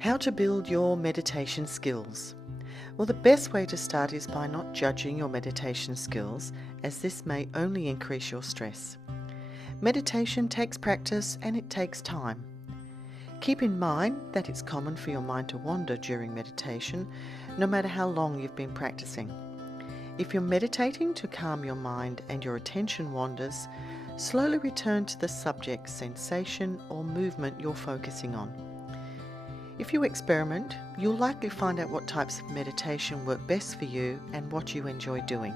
How to build your meditation skills. Well, the best way to start is by not judging your meditation skills, as this may only increase your stress. Meditation takes practice and it takes time. Keep in mind that it's common for your mind to wander during meditation, no matter how long you've been practicing. If you're meditating to calm your mind and your attention wanders, slowly return to the subject, sensation, or movement you're focusing on. If you experiment, you'll likely find out what types of meditation work best for you and what you enjoy doing.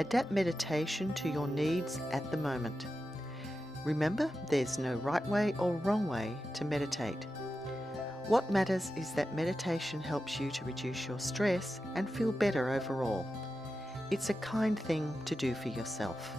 Adapt meditation to your needs at the moment. Remember, there's no right way or wrong way to meditate. What matters is that meditation helps you to reduce your stress and feel better overall. It's a kind thing to do for yourself.